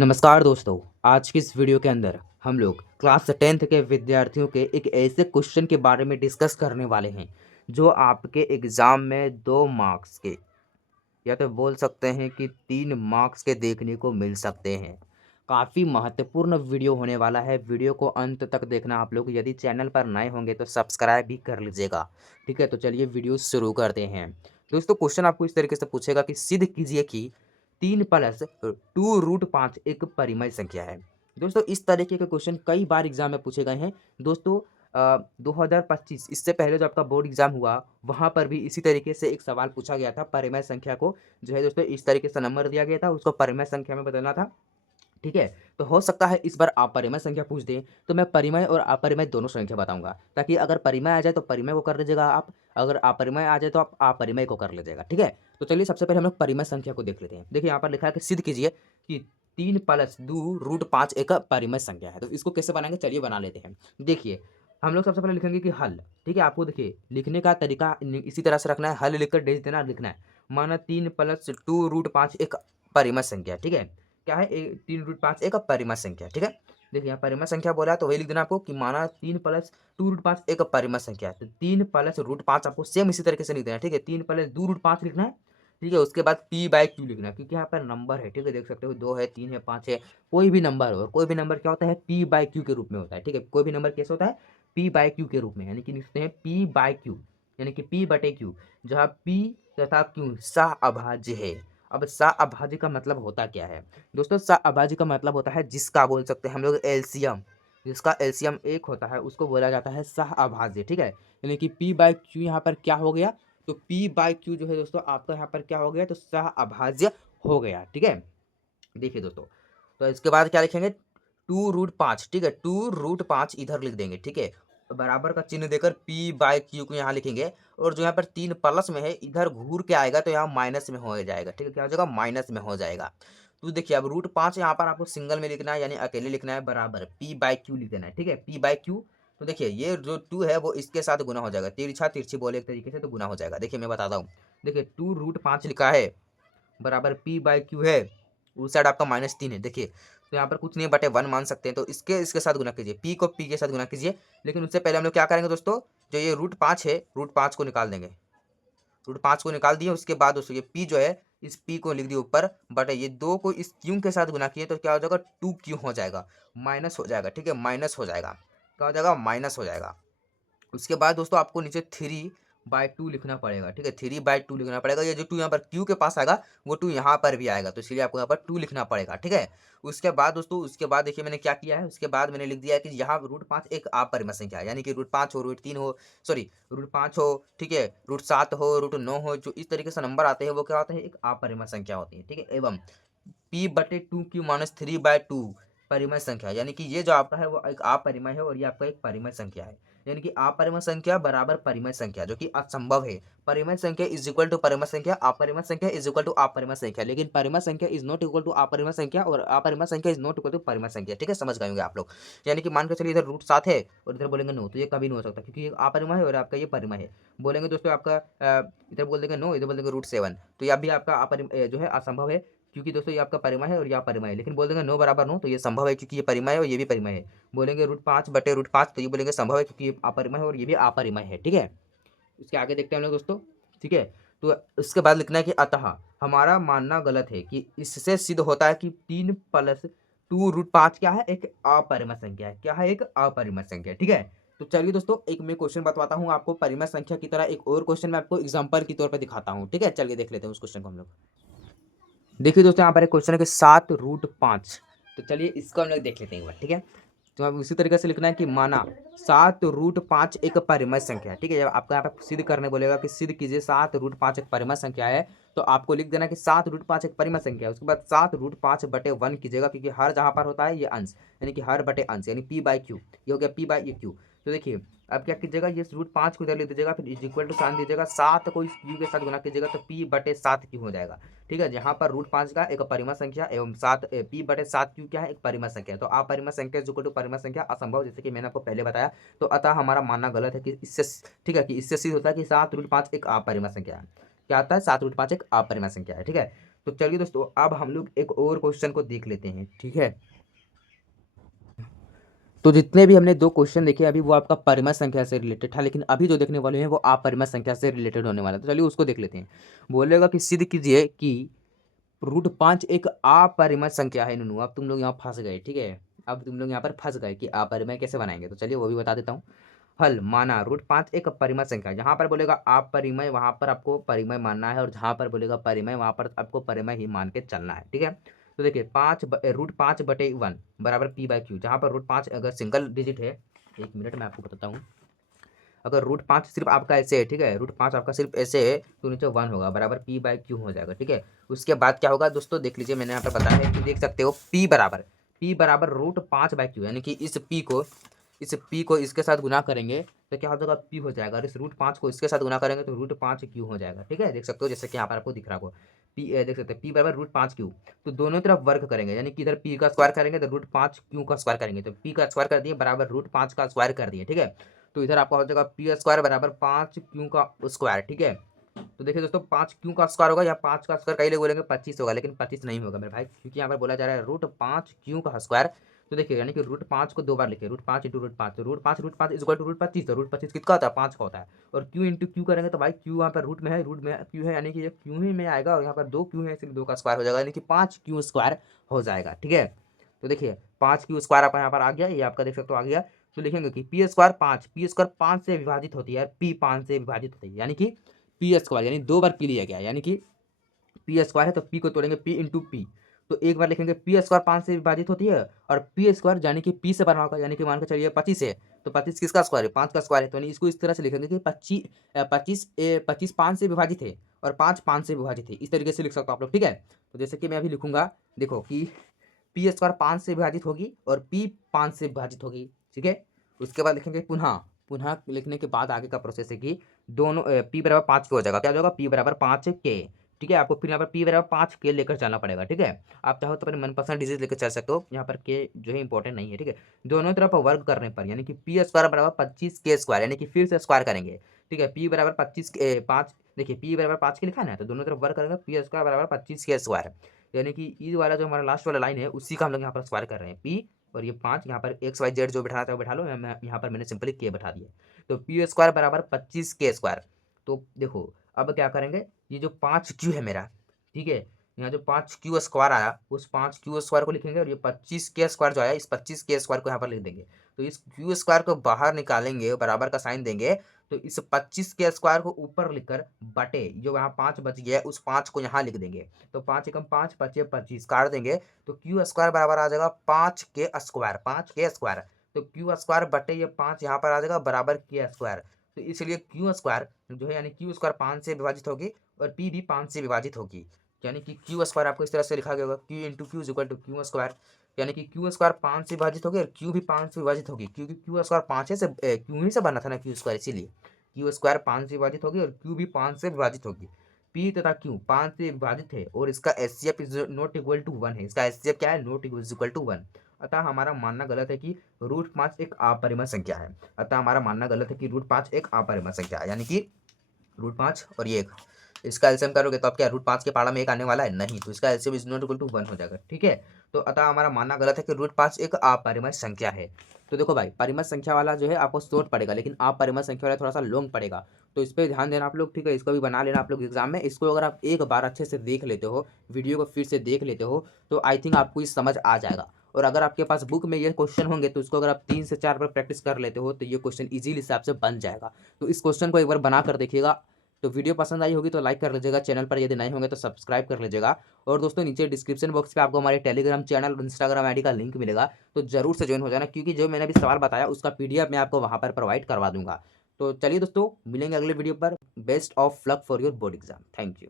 नमस्कार दोस्तों। आज की इस वीडियो के अंदर हम लोग क्लास 10th के विद्यार्थियों के एक ऐसे क्वेश्चन के बारे में डिस्कस करने वाले हैं जो आपके एग्ज़ाम में 2 मार्क्स के या तो बोल सकते हैं कि 3 मार्क्स के देखने को मिल सकते हैं। काफ़ी महत्वपूर्ण वीडियो होने वाला है। वीडियो को अंत तक देखना आप लोग। यदि चैनल पर नए होंगे तो सब्सक्राइब भी कर लीजिएगा। ठीक है, तो चलिए वीडियो शुरू करते हैं। दोस्तों, क्वेश्चन आपको इस तरीके से पूछेगा कि सिद्ध कीजिए कि 3+2√5 एक परिमेय संख्या है। दोस्तों, इस तरीके के क्वेश्चन कई बार एग्जाम में पूछे गए हैं। दोस्तों, 2025 इससे पहले जो आपका बोर्ड एग्जाम हुआ वहाँ पर भी इसी तरीके से एक सवाल पूछा गया था। परिमेय संख्या को जो है दोस्तों इस तरीके से नंबर दिया गया था, उसको परिमेय संख्या में बदलना था। ठीक है, तो हो सकता है इस बार अपरिमेय संख्या पूछ दें तो मैं परिमेय और अपरिमेय दोनों संख्या बताऊंगा, ताकि अगर परिमेय आ जाए तो परिमेय को कर लीजिएगा आप, अगर अपरिमेय आ जाए तो आप अपरिमेय को कर लीजिएगा। ठीक है, तो चलिए सबसे पहले हम लोग परिमेय संख्या को देख लेते हैं। देखिए यहाँ पर लिखा है कि सिद्ध कीजिए कि 3+2√5 एक परिमेय संख्या है। तो इसको कैसे बनाएंगे, चलिए बना लेते हैं। देखिए, हम लोग सबसे पहले लिखेंगे कि हल। ठीक है, आपको देखिए लिखने का तरीका इसी तरह से रखना है। हल लिखकर डेज देना लिखना है। माना 3+2√5 एक परिमेय संख्या। ठीक है, क्या है 3√5 एक परिमेय संख्या। ठीक है, देखिए यहाँ परिमेय संख्या बोला है तो वही लिख देना आपको कि माना 3+2√5 एक परिमेय संख्या है। तो 3+√5 आपको सेम इसी तरीके से लिख देना है। ठीक है, 3+2√5 लिखना है। ठीक है, उसके बाद p/q लिखना है, क्योंकि यहाँ पर नंबर है। ठीक है, देख सकते हो 2 है, 3 है, 5 है, कोई भी नंबर हो। कोई भी नंबर क्या होता है, p/q के रूप में होता है। ठीक है, कोई भी नंबर कैसे होता है, p/q के रूप में, यानी कि लिखते हैं p/q, यानी कि p/q, जहाँ p तथा q सहअभाज्य है। अब सहअभाज्य का मतलब होता क्या है दोस्तों? सहअभाज्य का मतलब होता है जिसका बोल सकते हैं हम लोग एलसीएम, जिसका एलसीएम 1 होता है उसको बोला जाता है सहअभाज्य। ठीक है, यानी कि p/q यहाँ पर क्या हो गया, तो p/q जो है दोस्तों आपका यहाँ पर क्या हो गया, तो सहअभाज्य हो गया। ठीक है, देखिए दोस्तों, तो इसके बाद क्या लिखेंगे, 2√5। ठीक है, 2√5 इधर लिख देंगे। ठीक है, बराबर का चिन्ह देकर p/q को यहाँ लिखेंगे, और जो यहाँ पर 3 प्लस में है इधर घूर के आएगा तो यहाँ माइनस में हो जाएगा। ठीक है, क्या हो जाएगा, माइनस में हो जाएगा। तो देखिए अब √5 यहाँ पर आपको सिंगल में लिखना है, यानी अकेले लिखना है, बराबर p/q लिख देना है। ठीक है, p/q। तो देखिए ये जो 2 है वो इसके साथ गुना हो जाएगा, तिरछा तिरछी बोले एक तरीके से, तो गुना हो जाएगा। देखिए मैं बताता हूँ, देखिए 2√5 लिखा है बराबर p/q है, उस साइड आपका -3 है। देखिए तो यहाँ पर कुछ नहीं बटे 1 मान सकते हैं, तो इसके साथ गुना कीजिए, p को p के साथ गुना कीजिए। लेकिन उससे पहले हम लोग क्या करेंगे दोस्तों, जो ये √5 है, √5 को निकाल देंगे। √5 को निकाल दिए, उसके बाद दोस्तों ये p जो है इस p को लिख दिए ऊपर, बटे ये 2 को इस q के साथ गुना किए तो क्या हो जाएगा, 2q हो जाएगा, माइनस हो जाएगा। ठीक है, माइनस हो जाएगा, क्या हो जाएगा, माइनस हो जाएगा। उसके बाद दोस्तों आपको नीचे 3/2 लिखना पड़ेगा। ठीक है, 3/2 लिखना पड़ेगा। ये जो 2 यहाँ पर q के पास आएगा वो 2 यहाँ पर भी आएगा, तो इसलिए आपको यहाँ पर 2 लिखना पड़ेगा। ठीक है, उसके बाद दोस्तों, उसके बाद देखिए मैंने क्या किया है, उसके बाद मैंने लिख दिया है कि यहाँ √5 एक अपरिमेय संख्या है, यानी कि √5 हो, √3 हो, सॉरी √5 हो, ठीक है, √7 हो, √9 हो, जो इस तरीके से नंबर आते हैं वो क्या होते हैं, एक अपरिमेय संख्या होती है। ठीक है, एवं p/2q - 3/2 परिमेय संख्या, यानी कि ये जो आपका है वो एक अपरिमेय है और ये आपका एक परिमेय संख्या है। यानी कि अपरिमेय संख्या बराबर परिमेय संख्या, जो कि असंभव है। परिमेय संख्या इज इक्वल टू परिमेय संख्या, अपरिमेय संख्या इज इक्वल टू अपरिमेय संख्या, लेकिन परिमेय संख्या इज नॉट इक्वल टू अपरिमेय संख्या और अपरिमेय संख्या इज नॉट इक्वल टू परिमेय संख्या। ठीक है, समझ गए होंगे आप लोग। यानी कि मान के चलिए इधर √7 है और इधर बोलेंगे 9, तो ये कभी नहीं हो सकता, क्योंकि ये अपरिमेय है और आपका ये परिमेय है। बोलेंगे दोस्तों आपका इधर बोल देंगे 9, इधर बोल देंगे √7, तो यह भी आपका अपरिमेय जो है असंभव है, क्योंकि दोस्तों ये आपका परिमेय है और यह परिमेय है। लेकिन बोल देंगे 9 बराबर 9, तो ये संभव है क्योंकि ये परिमेय है और ये भी परिमेय है। बोलेंगे √5/√5, तो ये बोलेंगे संभव है क्योंकि ये अपरिमेय है और ये भी अपरिमेय है। ठीक है, इसके आगे देखते हैं हम लोग दोस्तों। ठीक है, तो इसके बाद लिखना है कि अतः हमारा मानना गलत है कि इससे सिद्ध होता है कि 3+2√5 क्या है, एक अपरिमेय संख्या है। क्या है, एक अपरिमेय संख्या। ठीक है, तो चलिए दोस्तों एक मैं क्वेश्चन बतवाता हूँ आपको परिमेय संख्या की तरह, एक और क्वेश्चन मैं आपको एग्जाम्पल के तौर पर दिखाता हूँ। ठीक है, चलिए देख लेते हैं उस क्वेश्चन को हम लोग। देखिए दोस्तों यहाँ पर एक क्वेश्चन है कि 7√5, तो चलिए इसको हम लोग देख लेते हैं एक बार। ठीक है, तो अब उसी तरीके से लिखना है कि माना 7√5 एक परिमेय संख्या है। ठीक है, जब आपको यहाँ पे सिद्ध करने बोलेगा कि सिद्ध कीजिए 7√5 एक परिमेय संख्या है, तो आपको लिख देना कि 7√5 एक परिमेय संख्या है। उसके बाद 7√5/1 कीजिएगा, क्योंकि हर जहाँ पर होता है ये अंश, यानी कि हर बटे अंश, यानी p/q, ये हो गया p/q। तो देखिए अब क्या कीजिएगा, ये √5 को इधर लिख दीजिएगा, फिर इज इक्वल टू साइन दीजिएगा, 7 को इस q के साथ गुना कीजिएगा तो p/7q हो जाएगा। ठीक है, जहाँ पर √5 का एक परिमेय संख्या एवं p/7q क्या है, एक परिमेय संख्या है। तो अपरिमेय संख्या इज इक्वल टू परिमेय संख्या असंभव, जैसे कि मैंने आपको पहले बताया। तो अतः हमारा मानना गलत है कि इससे, ठीक है, कि इससे सिद्ध होता है कि 7√5 एक अपरिमेय संख्या है। क्या आता है, 7√5 एक अपरिमेय संख्या है। ठीक है, तो चलिए दोस्तों अब हम लोग एक और क्वेश्चन को देख लेते हैं, ठीक है। तो जितने भी हमने 2 क्वेश्चन देखे अभी वो आपका परिमित संख्या से रिलेटेड था, लेकिन अभी जो देखने वाले हैं वो अपरिमित संख्या से रिलेटेड होने वाला है। तो चलिए उसको देख लेते हैं। बोलेगा कि सिद्ध कीजिए कि √5 एक अपरिमित संख्या है नुनू। अब तुम लोग यहाँ फँस गए, ठीक है। अब तुम लोग यहाँ पर फँस गए कि अपरिमेय कैसे बनाएंगे, तो चलिए वो भी बता देता हूँ। हल माना √5 एक परिमित संख्या है। जहाँ पर बोलेगा अपरिमेय वहाँ पर आपको परिमेय मानना है, और जहाँ पर बोलेगा परिमेय वहाँ पर आपको परिमेय ही मान के चलना है, ठीक है। तो देखिए √5/1 बराबर p/q। जहाँ पर √5 अगर सिंगल डिजिट है, 1 मिनट मैं आपको बताता हूँ। अगर √5 सिर्फ आपका ऐसे है, ठीक है, √5 आपका सिर्फ ऐसे है तो नीचे 1 होगा, बराबर p/q हो जाएगा, ठीक है। उसके बाद क्या होगा दोस्तों, देख लीजिए, मैंने यहाँ पर बताया है कि देख सकते हो p बराबर √5/q, यानी कि इस p को इसके साथ गुना करेंगे तो क्या हो जाएगा, p हो जाएगा। और इस √5 को इसके साथ गुना करेंगे तो √5q हो जाएगा, ठीक है। देख सकते हो जैसे कि यहाँ पर आपको दिख रहा होगा देख सकते हैं p बराबर √5q। तो दोनों तरफ वर्ग करेंगे, यानी कि इधर p का स्क्वायर करेंगे तो √5q का स्क्वायर करेंगे, तो p का स्क्वायर कर दिए बराबर √5 का स्क्वायर कर दिए, ठीक है। तो इधर आपका हो जाएगा p² बराबर 5q का स्क्वायर, ठीक है। तो देखिए दोस्तों 5q का स्क्वायर होगा या 5 का स्क्वायर, कई लोग बोलेंगे 25 होगा, लेकिन 25 नहीं होगा मेरे भाई, क्योंकि यहाँ पर बोला जा रहा है √5q का स्क्वायर। तो देखिए यानी कि √5 को 2 बार लिखे, √5 × √5, तो √5 इज इक्वल टू √25, तो √25 किसका होता है, 5 का होता है। और q इंटू क्यू करेंगे तो भाई q यहाँ पर रूट में है, q है, यानी कि ये q ही में आएगा, और यहाँ पर 2q है इसलिए 2 का स्क्वायर हो जाएगा, यानी कि 5q² हो जाएगा, ठीक है। तो देखिए 5q² आपका यहाँ पर आ गया, ये आपका देख सकते हो आ गया। तो लिखेंगे कि p² 5 से विभाजित होती है, p 5 से विभाजित होती है, यानी कि p² यानी 2 बार p लिया गया, यानी कि p² है तो p को तोड़ेंगे p इंटू p। तो एक बार लिखेंगे p² 5 से विभाजित होती है, और p² यानी कि p से बना होगा, यानी कि मान के चलिए 25 है, तो 25 किसका स्क्वायर है, 5 का स्क्वायर है। तो इसको इस तरह से लिखेंगे कि 25 5 से विभाजित है और 5 5 से विभाजित है, इस तरीके से लिख सकते हो आप लोग, ठीक है। तो जैसे कि मैं अभी लिखूंगा, देखो कि p² 5 से विभाजित होगी और p 5 से विभाजित होगी, ठीक है। उसके बाद लिखेंगे पुनः लिखने के बाद आगे का प्रोसेस है कि दोनों p बराबर 5 के हो जाएगा, क्या हो जाएगा, p बराबर 5 के, ठीक है। आपको फिर यहाँ पर p बराबर 5 के लेकर चलना पड़ेगा, ठीक है। आप चाहो तो अपने मनपसंद डिजिट लेकर चल सकते हो, यहाँ पर के जो है इंपॉर्टेंट नहीं है, ठीक है। दोनों तरफ वर्ग करने पर यानी कि p² बराबर 25 के स्क्वायर, यानी कि फिर से स्क्वायर करेंगे, ठीक है। p बराबर 25 के 5, देखिए p बराबर 5 के लिखा है ना, तो दोनों तरफ वर्ग करेंगे, p² बराबर 25 के स्क्वायर, यानी कि ई वाला जो हमारा लास्ट वाला लाइन है उसी का हम लोग यहाँ पर स्क्वायर कर रहे हैं, p और ये 5, यहाँ पर XYZ जो बैठाना था वो बैठा लो, यहाँ पर मैंने सिंपली के बैठा दिया। तो p² बराबर 25 के स्क्वायर। तो देखो अब क्या करेंगे, ये जो 5q है मेरा, ठीक है, यहाँ जो 5q² आया उस 5q² को लिखेंगे, और ये 25 के स्क्वायर जो आया इस 25 के स्क्वायर को यहाँ पर लिख देंगे। तो इस q² को बाहर निकालेंगे, बराबर का साइन देंगे, तो इस 25 के स्क्वायर को ऊपर लिखकर बटे जो यहाँ 5 बच गया उस 5 को यहाँ लिख देंगे। तो 5 एकम 5 5 25 काट देंगे, तो q² बराबर आ जाएगा 5 के स्क्वायर। तो q² बटे ये 5 यहाँ पर आ जाएगा बराबर k²। तो इसलिए q² जो है यानी q² 5 से विभाजित होगी और p भी 5 से विभाजित होगी, यानी कि q² आपको इस तरह से लिखा गया होगा q into q equal to q², यानी कि q² 5 से विभाजित होगी और q भी 5 से विभाजित होगी, क्योंकि q² 5 से q ही से बना था ना q², इसीलिए q² 5 से विभाजित होगी और q भी 5 से विभाजित होगी। p तथा q 5 से विभाजित है और इसका HCF is not equal to 1 है, इसका HCF क्या है, नॉट इक्वल टू 1। अतः हमारा मानना गलत है कि √5 एक अपरिमेय संख्या है। अतः हमारा मानना गलत है कि √5 एक अपरिमेय संख्या है, यानी कि √5 और ये एक, इसका एलसीएम करोगे तो अब क्या √5 के पाड़ा में एक आने वाला है नहीं, तो इसका LCM is not equal to 1 हो जाएगा, ठीक है। तो अतः हमारा मानना गलत है कि √5 एक अपरिमेय संख्या है। तो देखो भाई परिमेय संख्या वाला जो है आपको शॉर्ट पड़ेगा, लेकिन अपरिमेय संख्या वाला थोड़ा सा लॉन्ग पड़ेगा, तो इस पर ध्यान देना आप लोग, ठीक है। इसको भी बना लेना आप लोग एग्जाम में। इसको अगर आप एक बार अच्छे से देख लेते हो, वीडियो को फिर से देख लेते हो, तो आई थिंक आपको ये समझ आ जाएगा। और अगर आपके पास बुक में ये क्वेश्चन होंगे तो इसको अगर आप 3 से 4 बार प्रैक्टिस कर लेते हो तो ये क्वेश्चन इजीली हिसाब से बन जाएगा। तो इस क्वेश्चन को एक बार बना कर देखिएगा। तो वीडियो पसंद आई होगी तो लाइक कर लीजिएगा, चैनल पर यदि नए होंगे तो सब्सक्राइब कर लीजिएगा। और दोस्तों नीचे डिस्क्रिप्शन बॉक्स पे आपको हमारे टेलीग्राम चैनल और इंस्टाग्राम आईडी का लिंक मिलेगा, तो जरूर से ज्वाइन हो जाना, क्योंकि जो मैंने अभी सवाल बताया उसका PDF मैं आपको वहाँ पर प्रोवाइड करवा दूंगा। तो चलिए दोस्तों मिलेंगे अगले वीडियो पर। Best of luck for your board exam. Thank you.